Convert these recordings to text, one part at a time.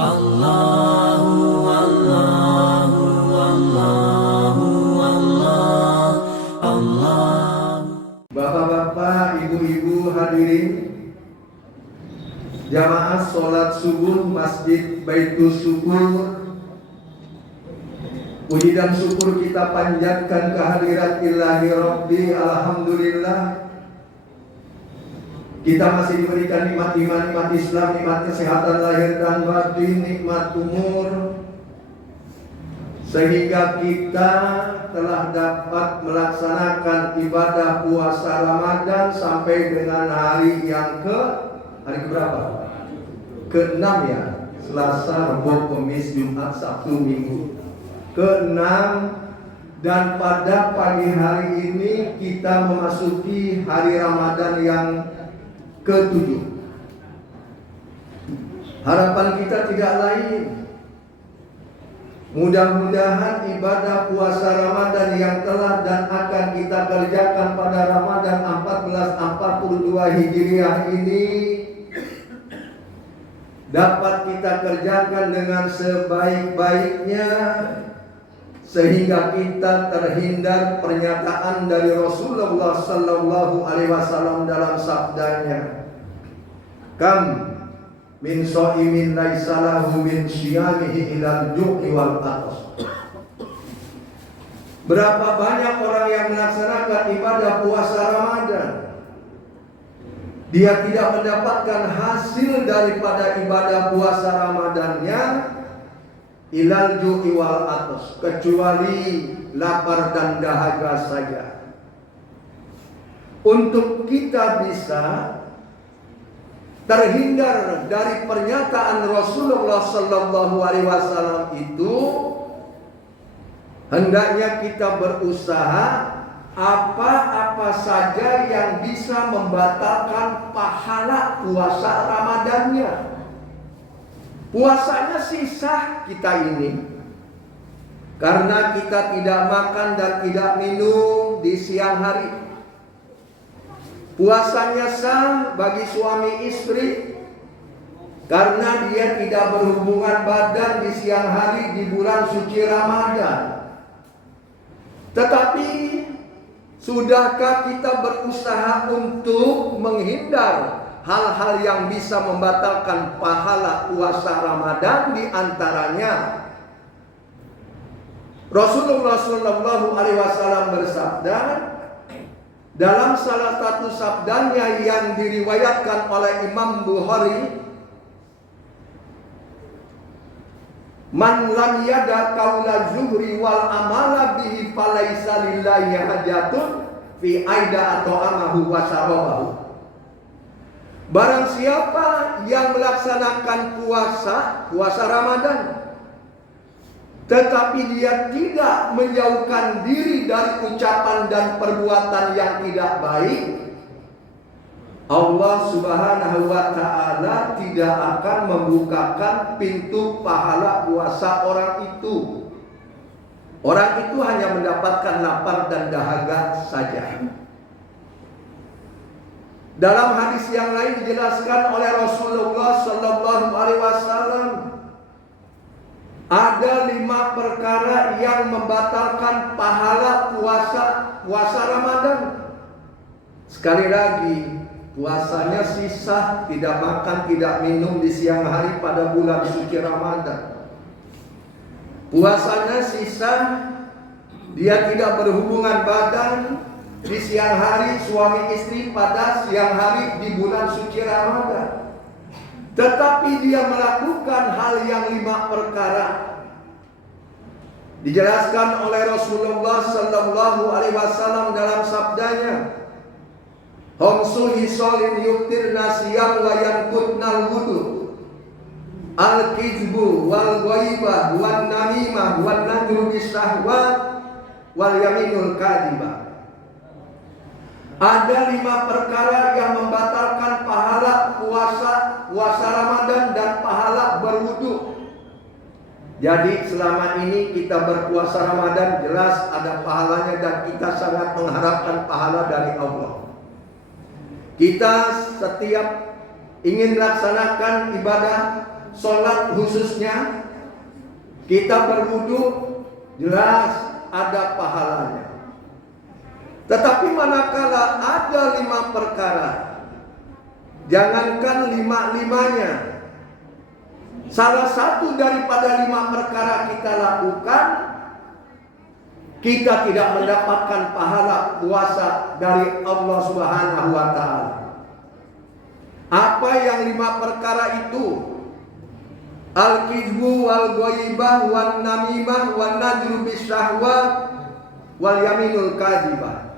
Allahu Allahu Allahu Allah Allah. Bapak-bapak, ibu-ibu hadirin jamaah sholat subuh Masjid Baitul Syukur, puji dan syukur kita panjatkan kehadirat Ilahi Rabbi. Alhamdulillah kita masih diberikan nikmat iman, nikmat Islam, nikmat kesehatan lahir dan batin, nikmat umur, sehingga kita telah dapat melaksanakan ibadah puasa Ramadan sampai dengan hari berapa? Ke-6 ya. Selasa, Rabu, Kamis, Jumat, Sabtu, Minggu. Ke-6, dan pada pagi hari ini kita memasuki hari Ramadan yang ke-7. Harapan kita tidak lain, mudah-mudahan ibadah puasa Ramadan yang telah dan akan kita kerjakan pada Ramadan 1442 Hijriah ini dapat kita kerjakan dengan sebaik-baiknya, sehingga kita terhindar pernyataan dari Rasulullah sallallahu alaihi wasallam dalam sabdanya, "Kam min shaimin laisa lahu min syiyamihi ilal ju'i wal atas." Berapa banyak orang yang melaksanakan ibadah puasa Ramadan, dia tidak mendapatkan hasil daripada ibadah puasa Ramadannya ilal ju'i wal atas, kecuali lapar dan dahaga saja. Untuk kita bisa terhindar dari pernyataan Rasulullah sallallahu alaihi wasallam itu, hendaknya kita berusaha apa-apa saja yang bisa membatalkan pahala puasa Ramadannya. Puasanya sisa kita ini karena kita tidak makan dan tidak minum di siang hari. Puasanya sah bagi suami istri karena dia tidak berhubungan badan di siang hari di bulan suci Ramadan. Tetapi sudahkah kita berusaha untuk menghindar hal-hal yang bisa membatalkan pahala puasa Ramadan? Di antaranya Rasulullah sallallahu alaihi wasallam bersabda dalam salah satu sabdanya yang diriwayatkan oleh Imam Bukhari, "Man lam yada qaula zuhri wal amala bihi falaisa lillahi hajatun fi aida atau amahu wa sarabahu." Barang siapa yang melaksanakan puasa Ramadan, tetapi dia tidak menjauhkan diri dari ucapan dan perbuatan yang tidak baik, Allah Subhanahu wa ta'ala tidak akan membukakan pintu pahala puasa orang itu. Orang itu hanya mendapatkan lapar dan dahaga saja. Dalam hadis yang lain dijelaskan oleh Rasulullah sallallahu alaihi wasallam, ada 5 perkara yang membatalkan pahala puasa Ramadan. Sekali lagi, puasanya sisa, tidak makan, tidak minum di siang hari pada bulan suci Ramadan. Puasanya sisa, dia tidak berhubungan badan di siang hari suami istri pada siang hari di bulan suci Ramadan. Tetapi dia melakukan hal yang 5 perkara. Dijelaskan oleh Rasulullah sallallahu alaihi wasallam dalam sabdanya, "Khamsu hisalin yuktirna siyam wa yanqutnal wudu. Al-kizbu wal ghaibah wan namimah wan nadru bisahwat wal yaminul kadhibah." Ada 5 perkara yang membatalkan pahala puasa Ramadan dan pahala berwudu. Jadi selama ini kita berpuasa Ramadan jelas ada pahalanya dan kita sangat mengharapkan pahala dari Allah. Kita setiap ingin melaksanakan ibadah sholat khususnya, kita berwudu, jelas ada pahalanya. Tetapi manakala ada 5 perkara, jangankan 5-5-nya, salah satu daripada 5 perkara kita lakukan, kita tidak mendapatkan pahala puasa dari Allah Subhanahu wa Ta'ala. Apa yang 5 perkara itu? Al-kizbu wal ghaibah wan namimah wan nadru bisyahwat wal yaminul kadhibah.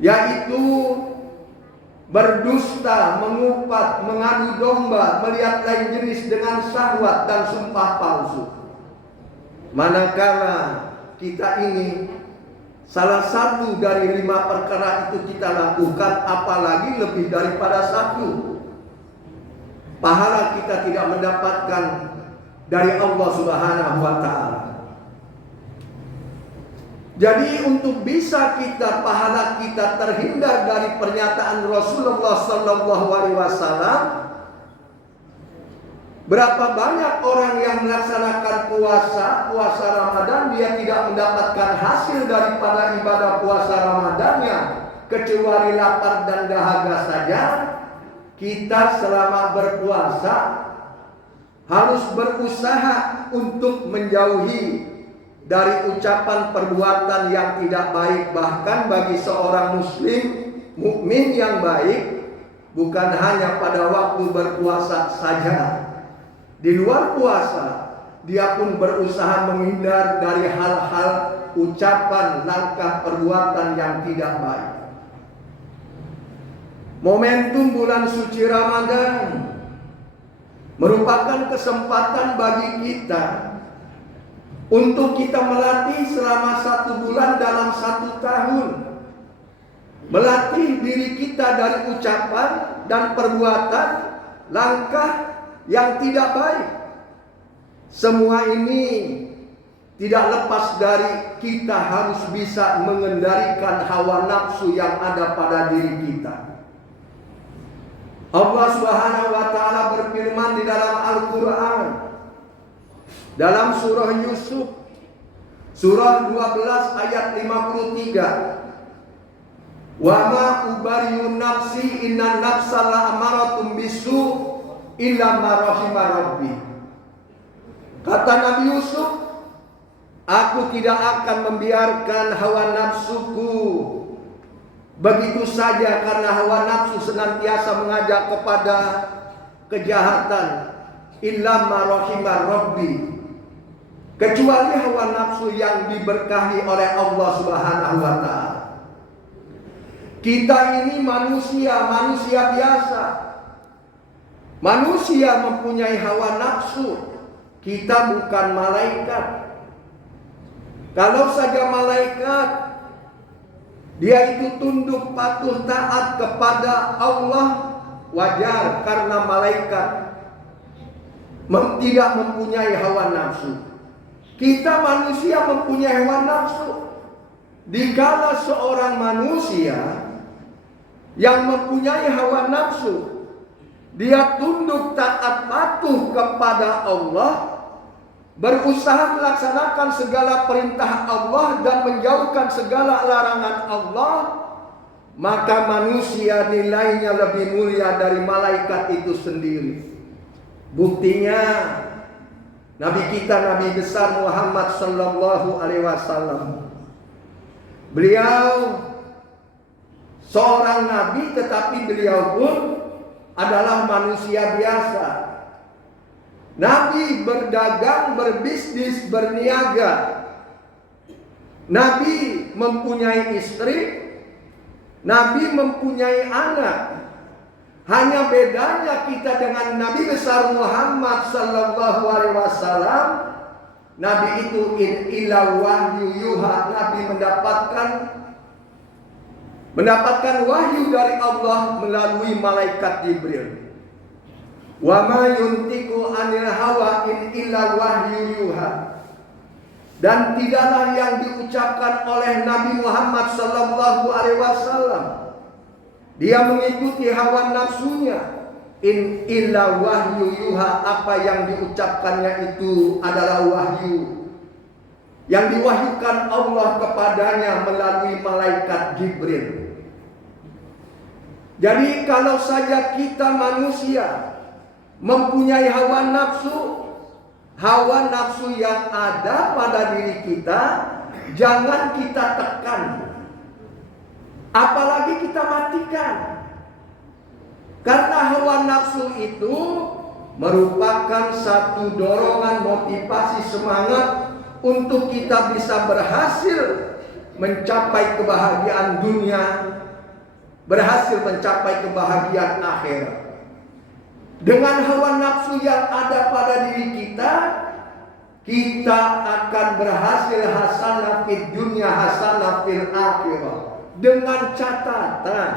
Yaitu berdusta, mengupat, mengadu domba, melihat lain jenis dengan syahwat dan sumpah palsu. Manakala kita ini salah satu dari 5 perkara itu kita lakukan, apalagi lebih daripada 1, pahala kita tidak mendapatkan dari Allah Subhanahu wa Ta'ala. Jadi untuk bisa pahala kita terhindar dari pernyataan Rasulullah sallallahu alaihi wasallam, berapa banyak orang yang melaksanakan puasa Ramadan, dia tidak mendapatkan hasil daripada ibadah puasa Ramadannya kecuali lapar dan dahaga saja. Kita selama berpuasa harus berusaha untuk menjauhi dari ucapan perbuatan yang tidak baik. Bahkan bagi seorang muslim mukmin yang baik, bukan hanya pada waktu berpuasa saja, di luar puasa dia pun berusaha menghindar dari hal-hal ucapan, langkah, perbuatan yang tidak baik. Momentum bulan suci Ramadan merupakan kesempatan bagi kita untuk kita melatih selama 1 bulan dalam 1 tahun, melatih diri kita dari ucapan dan perbuatan, langkah yang tidak baik. Semua ini tidak lepas dari kita harus bisa mengendalikan hawa nafsu yang ada pada diri kita. Allah Subhanahu wa Ta'ala berfirman di dalam Al-Quran, dalam surah Yusuf, surah 12 ayat 53. Wa ma ubari'u nafsi inna nafsa la'amaratun bisu illa ma rahima rabbi. Kata Nabi Yusuf, aku tidak akan membiarkan hawa nafsuku begitu saja, karena hawa nafsu senantiasa mengajak kepada kejahatan. Illa ma rahima rabbi, kecuali hawa nafsu yang diberkahi oleh Allah Subhanahu wa Ta'ala. Kita ini manusia biasa. Manusia mempunyai hawa nafsu. Kita bukan malaikat. Kalau saja malaikat, dia itu tunduk patuh taat kepada Allah, wajar, karena malaikat tidak mempunyai hawa nafsu. Kita manusia mempunyai hawa nafsu. Dikala seorang manusia yang mempunyai hawa nafsu, dia tunduk taat patuh kepada Allah, berusaha melaksanakan segala perintah Allah dan menjauhkan segala larangan Allah, maka manusia nilainya lebih mulia dari malaikat itu sendiri. Buktinya Nabi kita, Nabi besar Muhammad sallallahu alaihi wasallam. Beliau seorang nabi, tetapi beliau pun adalah manusia biasa. Nabi berdagang, berbisnis, berniaga. Nabi mempunyai istri, Nabi mempunyai anak. Hanya bedanya kita dengan Nabi besar Muhammad sallallahu alaihi wasallam, Nabi itu in ila wahyu yuha, Nabi mendapatkan wahyu dari Allah melalui malaikat Jibril. Wa ma yuntiqu anil hawa in illa wahyu yuha. Dan tidaklah yang diucapkan oleh Nabi Muhammad sallallahu alaihi wasallam, dia mengikuti hawa nafsunya, In illa wahyu yuha, apa yang diucapkannya itu adalah wahyu yang diwahyukan Allah kepadanya melalui malaikat Jibril. Jadi kalau saja kita manusia mempunyai hawa nafsu yang ada pada diri kita, jangan kita tekan, apalagi kita matikan. Karena hawa nafsu itu merupakan satu dorongan motivasi semangat untuk kita bisa berhasil mencapai kebahagiaan dunia, berhasil mencapai kebahagiaan akhirat. Dengan hawa nafsu yang ada pada diri kita, kita akan berhasil hasanah fid dunya hasanah fil akhirah. Dengan catatan,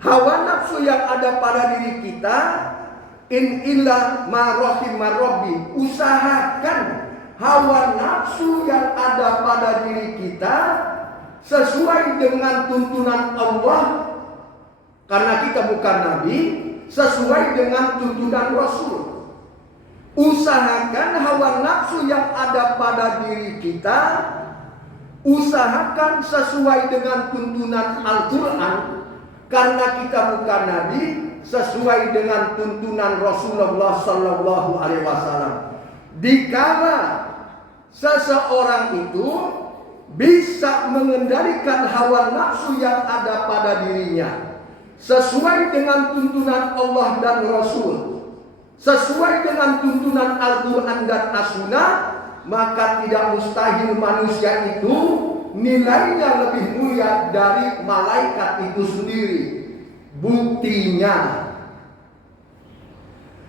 hawa nafsu yang ada pada diri kita, in illa ma rahima rabbi, usahakan hawa nafsu yang ada pada diri kita sesuai dengan tuntunan Allah, karena kita bukan nabi, sesuai dengan tuntunan Rasul. Usahakan hawa nafsu yang ada pada diri kita, usahakan sesuai dengan tuntunan Al-Quran, karena kita bukan nabi, sesuai dengan tuntunan Rasulullah Sallallahu Alaihi Wasallam. Dikala seseorang itu bisa mengendalikan hawa nafsu yang ada pada dirinya sesuai dengan tuntunan Allah dan Rasul, sesuai dengan tuntunan Al-Quran dan As-Sunnah, maka tidak mustahil manusia itu nilainya lebih mulia dari malaikat itu sendiri. Buktinya,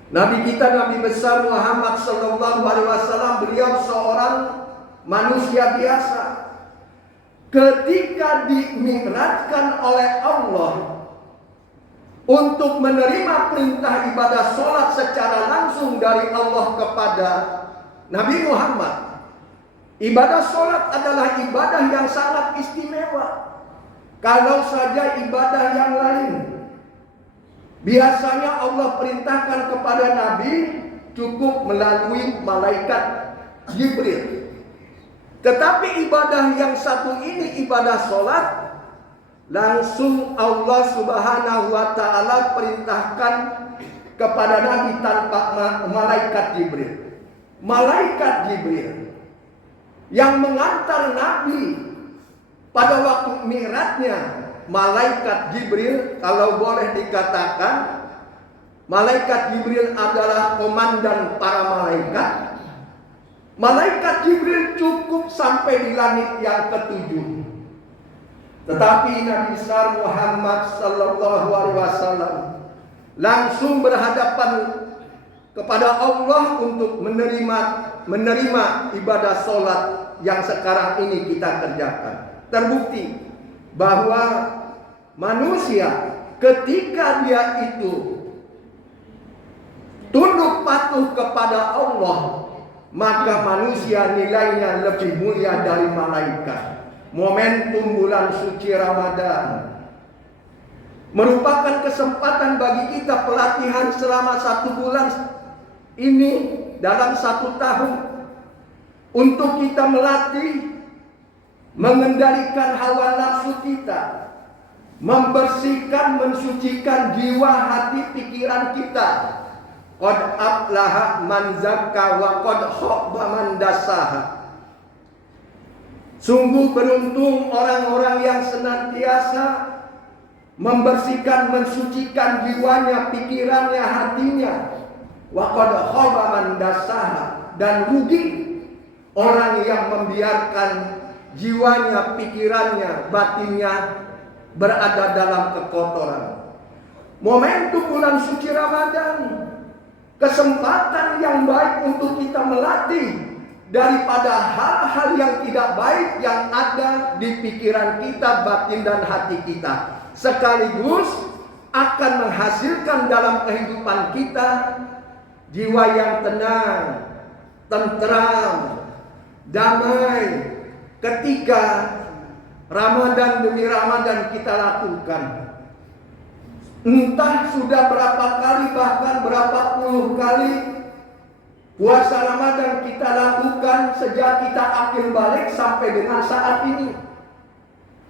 Nabi kita, Nabi besar Muhammad Sallallahu Alaihi Wasallam, beliau seorang manusia biasa. Ketika dimi'rajkan oleh Allah untuk menerima perintah ibadah sholat secara langsung dari Allah kepada Nabi Muhammad, ibadah sholat adalah ibadah yang sangat istimewa. Kalau saja ibadah yang lain, biasanya Allah perintahkan kepada Nabi cukup melalui malaikat Jibril. Tetapi ibadah yang satu ini, ibadah sholat, langsung Allah Subhanahu wa Ta'ala perintahkan kepada Nabi tanpa malaikat Jibril. Malaikat Jibril yang mengantar Nabi pada waktu mi'rajnya, malaikat Jibril, kalau boleh dikatakan, malaikat Jibril adalah komandan para malaikat. Malaikat Jibril cukup sampai di langit yang ketujuh. Tetapi Nabi besar Muhammad Sallallahu Alaihi Wasallam langsung berhadapan kepada Allah untuk menerima ibadah sholat yang sekarang ini kita kerjakan. Terbukti bahwa manusia ketika dia itu tunduk patuh kepada Allah, maka manusia nilainya lebih mulia dari malaikat. Momentum bulan suci Ramadan merupakan kesempatan bagi kita pelatihan selama 1 bulan ini dalam 1 tahun untuk kita melatih mengendalikan hawa nafsu kita, membersihkan, mensucikan jiwa, hati, pikiran kita. Qad aflaha man zakka wa qad khaba man dassaha. Sungguh beruntung orang-orang yang senantiasa membersihkan, mensucikan jiwanya, pikirannya, hatinya. Wa qad khaba man dassaha. Dan rugi orang yang membiarkan jiwanya, pikirannya, batinnya berada dalam kekotoran. Momentum bulan suci Ramadan, kesempatan yang baik untuk kita melatih daripada hal-hal yang tidak baik yang ada di pikiran kita, batin dan hati kita, sekaligus akan menghasilkan dalam kehidupan kita jiwa yang tenang, tentram, damai ketika Ramadan demi Ramadan kita lakukan. Entah sudah berapa kali, bahkan berapa puluh kali puasa Ramadan kita lakukan sejak kita akil balik sampai dengan saat ini.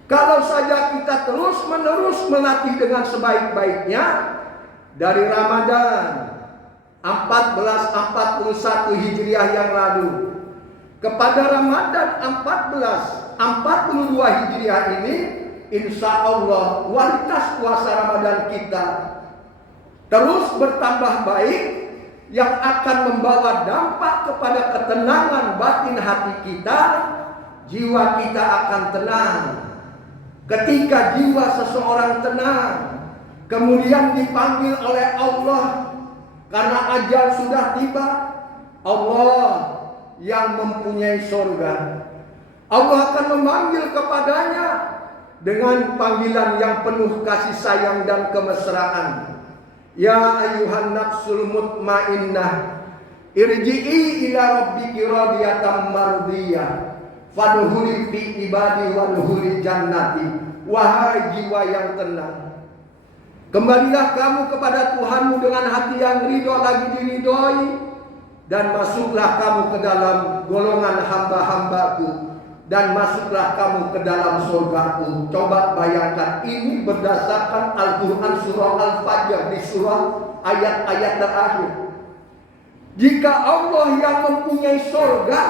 Kalau saja kita terus-menerus melatih dengan sebaik-baiknya dari Ramadan 1441 Hijriah yang lalu kepada Ramadan 1442 Hijriah ini, insya Allah kualitas puasa Ramadan kita terus bertambah baik, yang akan membawa dampak kepada ketenangan batin hati kita. Jiwa kita akan tenang. Ketika jiwa seseorang tenang, kemudian dipanggil oleh Allah karena ajal sudah tiba, Allah yang mempunyai surga, Allah akan memanggil kepadanya dengan panggilan yang penuh kasih sayang dan kemesraan. Ya ayyuhan nafsul mutmainnah, irji'i ila rabbiki radiyatan mardiyah, fadkhuli fi ibadi wadkhuli jannati. Wahai jiwa yang tenang, kembalilah kamu kepada Tuhanmu dengan hati yang ridho lagi diridhoi, dan masuklah kamu ke dalam golongan hamba-hambaku, dan masuklah kamu ke dalam surgaku. Coba bayangkan, ini berdasarkan Al-Quran surah Al-Fajr di surah ayat-ayat terakhir. Jika Allah yang mempunyai surga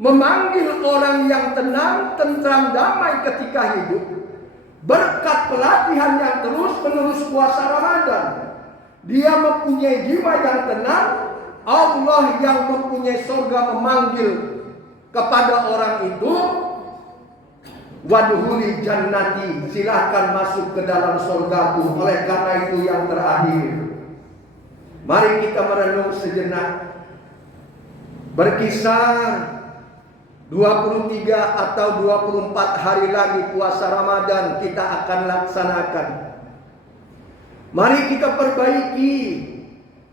memanggil orang yang tenang, tentram, damai ketika hidup, berkat pelatihan yang terus-menerus puasa Ramadan, dia mempunyai jiwa yang tenang. Allah yang mempunyai surga memanggil kepada orang itu, wadhuli jannati, silahkan masuk ke dalam surgaku. Oleh karena itu yang terakhir, mari kita merenung sejenak. Berkisar 23 atau 24 hari lagi puasa Ramadan kita akan laksanakan. Mari kita perbaiki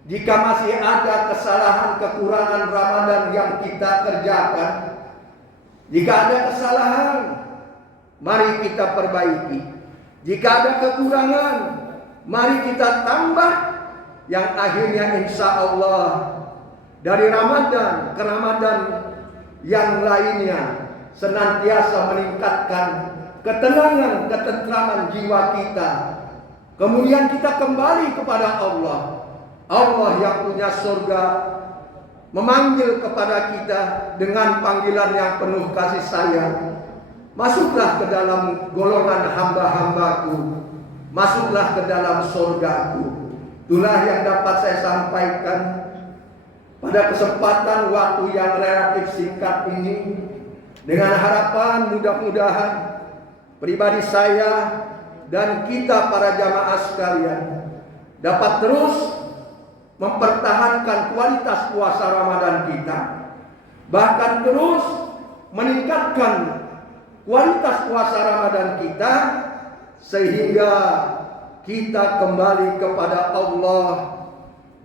jika masih ada kesalahan kekurangan Ramadan yang kita kerjakan. Jika ada kesalahan, mari kita perbaiki. Jika ada kekurangan, mari kita tambah, yang akhirnya insya Allah dari Ramadan ke Ramadan yang lainnya senantiasa meningkatkan ketenangan, ketentraman jiwa kita. Kemudian kita kembali kepada Allah. Allah yang punya surga memanggil kepada kita dengan panggilan yang penuh kasih sayang. Masuklah ke dalam golongan hamba-hambaku, masuklah ke dalam surgaku. Itulah yang dapat saya sampaikan pada kesempatan waktu yang relatif singkat ini, dengan harapan mudah-mudahan pribadi saya dan kita para jamaah sekalian dapat terus mempertahankan kualitas puasa Ramadan kita, bahkan terus meningkatkan kualitas puasa Ramadan kita, sehingga kita kembali kepada Allah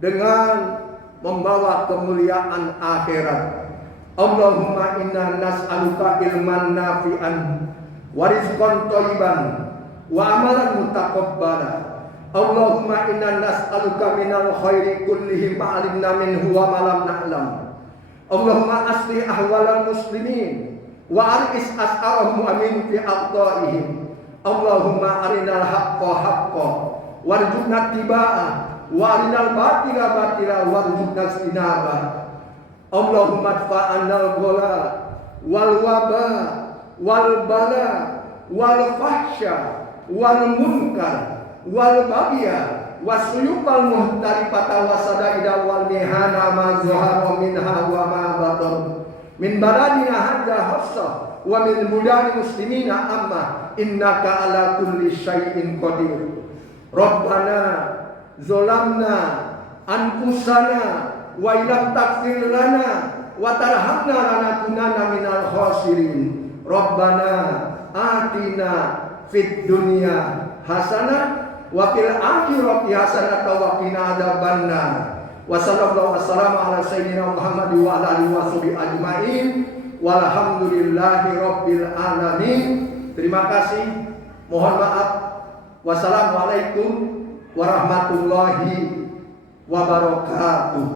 dengan membawa kemuliaan akhirat. Allahumma inna nas'aluka ilman nafi'an wa rizqan thayyiban wa amalan mutaqabbala. Allahumma inna nas'aluka minal khairi kullihi ma 'alimna minhu wa ma lam na'lam. Allahumma aslih ahwalal muslimin wa ar'is as'arahum amin fi aqtaihim. Allahumma arinal haqqa haqqan warzuqna ittiba'ah wa arinal batila batila warzuqna istinabah. Allahumma adfa'annal ghala wal waba wal bala wal fahsya wal munkar wal bagya wasuyuqal muhtarifata wasadaida wal mihana ma zahara minha wa ma batan min baladina hadza hassa wa min budani muslimina amma innaka ala kulli syai'in qadir. Rabbana zolamna anfusana wa illam taghfir lana wa tarhamna lanakunanna minal khasirin. Rabbana atina fid dunya hasanah wa fil akhirati hasanah wa qina adzabannar. Wa sallallahu wassalamu ala sayyidina Muhammad wa ala alihi washabihi ajmain walhamdulillahi rabbil alamin. Terima kasih. Mohon maaf Wassalamualaikum warahmatullahi wabarakatuh.